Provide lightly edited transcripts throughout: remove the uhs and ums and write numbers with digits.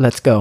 Let's go.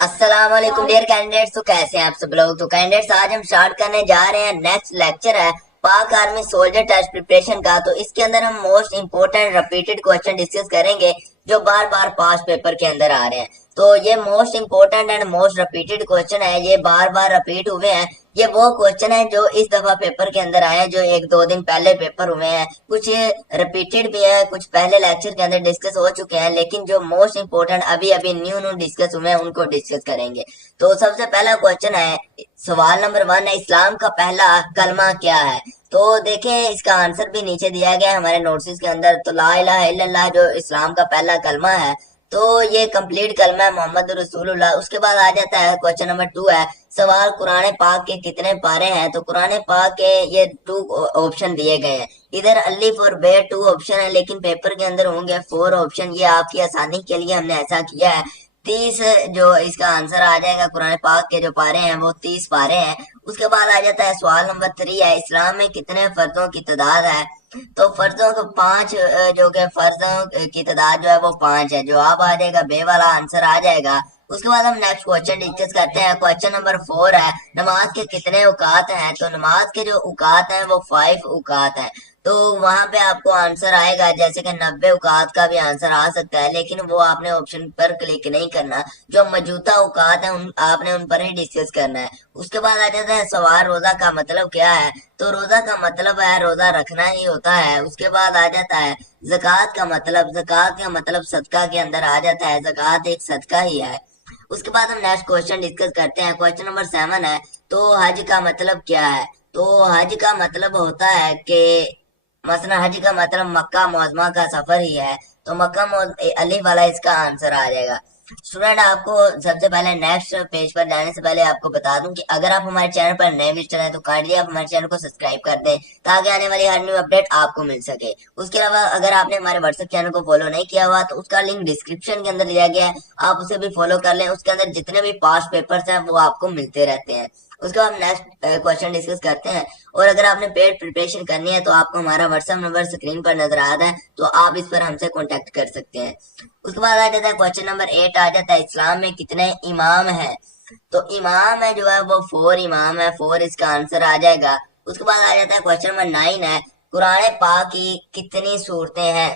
अस्सलाम वालेकुम dear candidates. तो कैसे हैं आप सब लोग। तो कैंडिडेट्स आज हम स्टार्ट करने जा रहे हैं नेक्स्ट लेक्चर है पाक आर्मी सोल्जर टेस्ट प्रिपरेशन का। तो इसके अंदर हम most important repeated question discuss करेंगे जो बार बार पास पेपर के अंदर आ रहे हैं। तो ये most important and most repeated question है, ये बार बार रिपीट हुए हैं। ये वो क्वेश्चन है जो इस दफा पेपर के अंदर आए हैं, जो एक दो दिन पहले पेपर हुए हैं। कुछ रिपीटेड भी है, कुछ पहले लेक्चर के अंदर डिस्कस हो चुके हैं, लेकिन जो मोस्ट इंपोर्टेंट अभी अभी न्यू न्यू डिस्कस हुए हैं उनको डिस्कस करेंगे। तो सबसे पहला क्वेश्चन है, सवाल नंबर 1 है, इस्लाम का पहला कलमा क्या है। तो देखें इसका आंसर भी नीचे दिया गया है हमारे नोट्स के अंदर। तो ला इलाहा इल्लल्लाह जो इस्लाम का पहला कलमा है, तो ये कंप्लीट कलमा है मोहम्मद रसूलुल्लाह। उसके बाद आ जाता है क्वेश्चन नंबर 2 है, सवाल कुरान पाक के कितने पारे हैं। तो कुरान पाक के ये 2 ऑप्शन दिए गए हैं, इधर अलिफ और बे 2 ऑप्शन है, लेकिन पेपर के अंदर होंगे 4 ऑप्शन। ये आपकी आसानी के लिए हमने ऐसा किया है। 30 जो इसका आंसर आ जाएगा, कुरान पाक के जो पारे हैं वो 30 पारे हैं। उसके बाद आ जाता है सवाल नंबर 3 है, इस्लाम में कितने फर्जों की तादाद है। तो फर्जों को 5 जो कि फर्जों की तादाद जो है वो 5 है। जवाब आ जाएगा बे वाला आंसर आ जाएगा। उसके बाद हम नेक्स्ट क्वेश्चन डिस्कस करते हैं। क्वेश्चन नंबर 4 है, नमाज के कितने औकात हैं। तो नमाज के जो औकात हैं वो 5 औकात हैं। तो वहां पे आपको आंसर आएगा जैसे कि 90 औकात का भी आंसर आ सकता है, लेकिन वो आपने ऑप्शन पर क्लिक नहीं करना। जो मौजूदा औकात है आपने उन पर ही डिस्कस करना है। उसके बाद आ जाता है सवाल रोजा का मतलब क्या है। तो रोजा का मतलब है रोजा रखना ही होता है। उसके बाद आ जाता है ज़कात का मतलब। ज़कात का मतलब सदका के अंदर आ जाता है, ज़कात एक सदका ही है। उसके बाद हम नेक्स्ट क्वेश्चन डिस्कस करते हैं। क्वेश्चन नंबर 7 है, तो हज का मतलब क्या है। तो हज का मतलब होता है कि मसलन हज का मतलब मक्का मुअज़्ज़मा का सफर ही है। तो मक्का अली वाला इसका आंसर आ जाएगा। स्टूडेंट आपको सबसे पहले नेक्स्ट पेज पर जाने से पहले आपको बता दूं कि अगर आप हमारे चैनल पर नए विजिटर हैं तो काइंडली आप हमारे चैनल को सब्सक्राइब कर दें ताकि आने वाली हर न्यू अपडेट आपको मिल सके। उसके अलावा अगर आपने हमारे व्हाट्सएप चैनल को फॉलो नहीं किया हुआ तो उसका लिंक डिस्क्रिप्शन के अंदर दिया गया है, आप उसे भी फॉलो कर लें। उसके अंदर जितने भी पास्ट पेपर्स हैं वो आपको मिलते रहते हैं। उसके बाद नेक्स्ट क्वेश्चन डिस्कस करते हैं। और अगर आपने पेड प्रिपरेशन करनी है तो आपको हमारा व्हाट्सएप नंबर स्क्रीन पर नजर आ रहा है, तो आप इस पर हमसे कांटेक्ट कर सकते हैं। उसके बाद आ जाता है क्वेश्चन नंबर 8 आ जाता है, इस्लाम में कितने इमाम हैं। तो इमाम है जो है वो 4 इमाम है, 4 इसका आंसर आ जाएगा। उसके बाद आ जाता है क्वेश्चन नंबर 9 है, कुरान पाक की कितनी सूरतें हैं।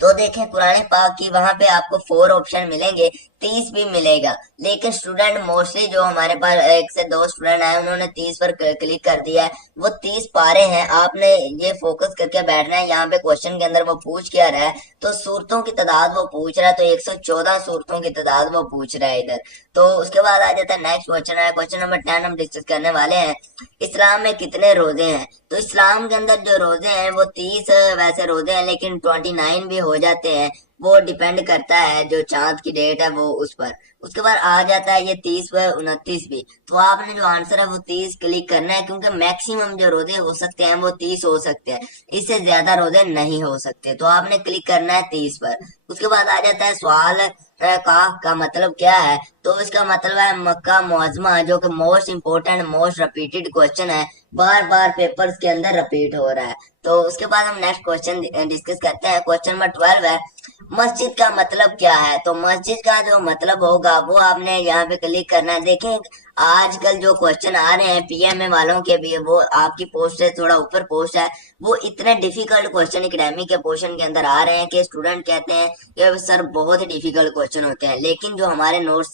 तो देखें कुरान पाक की वहां पे आपको 4 ऑप्शन मिलेंगे, 30 भी मिलेगा, लेकिन स्टूडेंट मोस्टली जो हमारे पास 1 से 2 स्टूडेंट आए उन्होंने 30 पर क्लिक कर दिया है। वो 30 पारे हैं, आपने ये फोकस करके बैठना है। यहाँ पे क्वेश्चन के अंदर वो पूछ क्या रहा है, तो सूरतों की तादाद वो पूछ रहा है, तो 114 सूरतों की तादाद वो पूछ रहा है इधर। तो उसके बाद आ जाता है नेक्स्ट क्वेश्चन है, क्वेश्चन नंबर 10 हम डिस्कस करने वाले हैं, इस्लाम में कितने रोजे हैं। तो इस्लाम के अंदर जो रोजे हैं वो 30 वैसे रोजे हैं, लेकिन 29 भी हो जाते हैं, वो डिपेंड करता है जो चांद की डेट है वो उस पर। उसके बाद आ जाता है ये 30 व 29 भी। तो आपने जो आंसर है वो 30 क्लिक करना है, क्योंकि मैक्सिमम जो रोजे हो सकते हैं वो 30 हो सकते हैं, इससे ज्यादा रोजे नहीं हो सकते। तो आपने क्लिक करना है 30 पर। उसके बाद आ जाता है सवाल का मतलब क्या है। तो इसका मतलब है मक्का मुअज़्ज़मा, जो कि most important most repeated question है, बार बार पेपर्स के अंदर रिपीट हो रहा है। तो उसके बाद हम नेक्स्ट क्वेश्चन डिस्कस करते हैं। क्वेश्चन नंबर 12 है, मस्जिद का मतलब क्या है। तो मस्जिद का जो मतलब होगा वो आपने यहाँ पे क्लिक करना है। देखें आजकल जो क्वेश्चन आ रहे हैं पीएमए वालों के भी, वो आपकी पोस्ट से थोड़ा ऊपर पोस्ट है, वो इतने डिफिकल्ट क्वेश्चन एकेडमिक के पोर्शन के अंदर आ रहे हैं कि स्टूडेंट कहते हैं कि सर बहुत ही डिफिकल्ट क्वेश्चन होते हैं, लेकिन जो हमारे नोट्स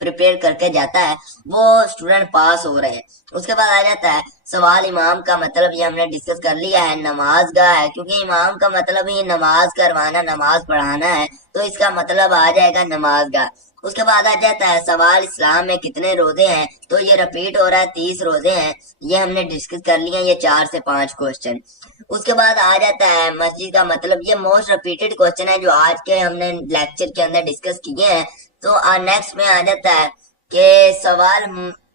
प्रिपेयर करके जाता है वो स्टूडेंट पास हो रहे हैं। उसके बाद आ जाता है सवाल इमाम का मतलब, ये हमने डिस्कस कर लिया है, नमाज का है, क्योंकि इमाम का मतलब ही नमाज करवाना नमाज पढ़ाना है, तो इसका मतलब आ जाएगा नमाज का। उसके बाद आ जाता है सवाल इस्लाम में कितने रोजे हैं। तो ये रिपीट हो रहा है, 30 रोजे हैं, ये हमने डिस्कस कर लिया, ये 4 से 5 क्वेश्चन। उसके बाद आ जाता है मस्जिद का मतलब, ये मोस्ट रिपीटेड क्वेश्चन है जो आज के हमने लेक्चर के अंदर डिस्कस किए हैं। तो नेक्स्ट में आ जाता है कि सवाल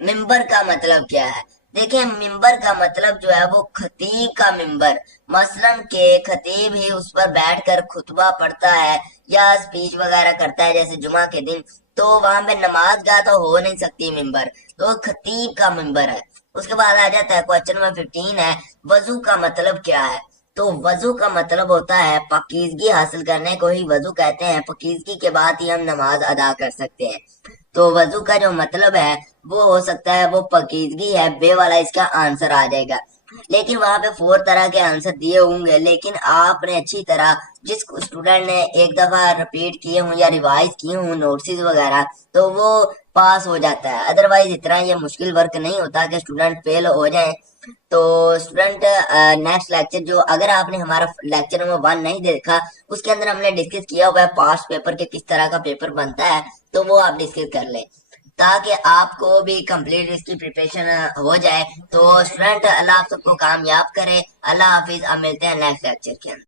मिंबर का मतलब क्या है। देखिए मिंबर का मतलब जो है वो खतीब का मिंबर, मसलन के खतीब ही उस पर बैठकर खुतबा पढ़ता है या स्पीच वगैरह करता है जैसे जुमा के दिन, तो वहां पे नमाज गाह तो हो नहीं सकती मिंबर, तो खतीब का मिंबर है। उसके बाद आ जाता है क्वेश्चन नंबर 15 है, वजू का मतलब क्या है। तो वजू का मतलब होता है पाकीज़गी हासिल करने को ही वजू कहते हैं। पाकीज़गी के बाद ही हम नमाज अदा कर सकते हैं। तो वजू का जो मतलब है वो हो सकता है वो पाकीज़गी है, बे वाला इसका आंसर आ जाएगा। लेकिन वहां पे 4 तरह के आंसर दिए होंगे, लेकिन आपने अच्छी तरह, जिस स्टूडेंट ने एक दफा रिपीट किए हों या रिवाइज किए हों नोट्स वगैरह, तो वो पास हो जाता है। अदरवाइज इतना ये मुश्किल वर्क नहीं होता कि स्टूडेंट फेल हो जाए। तो स्टूडेंट, नेक्स्ट लेक्चर जो, अगर आपने हमारा लेक्चर नंबर 1 नहीं देखा, उसके अंदर हमने डिस्कस किया हुआ है पास्ट पेपर के किस तरह का पेपर बनता है, तो वो आप डिस्कस कर लें ताकि आपको भी कंप्लीट इसकी प्रिपरेशन हो जाए। तो स्टूडेंट, अल्लाह आप सबको कामयाब करे। अल्लाह हाफिज। अब मिलते हैं नेक्स्ट लेक्चर के अंदर।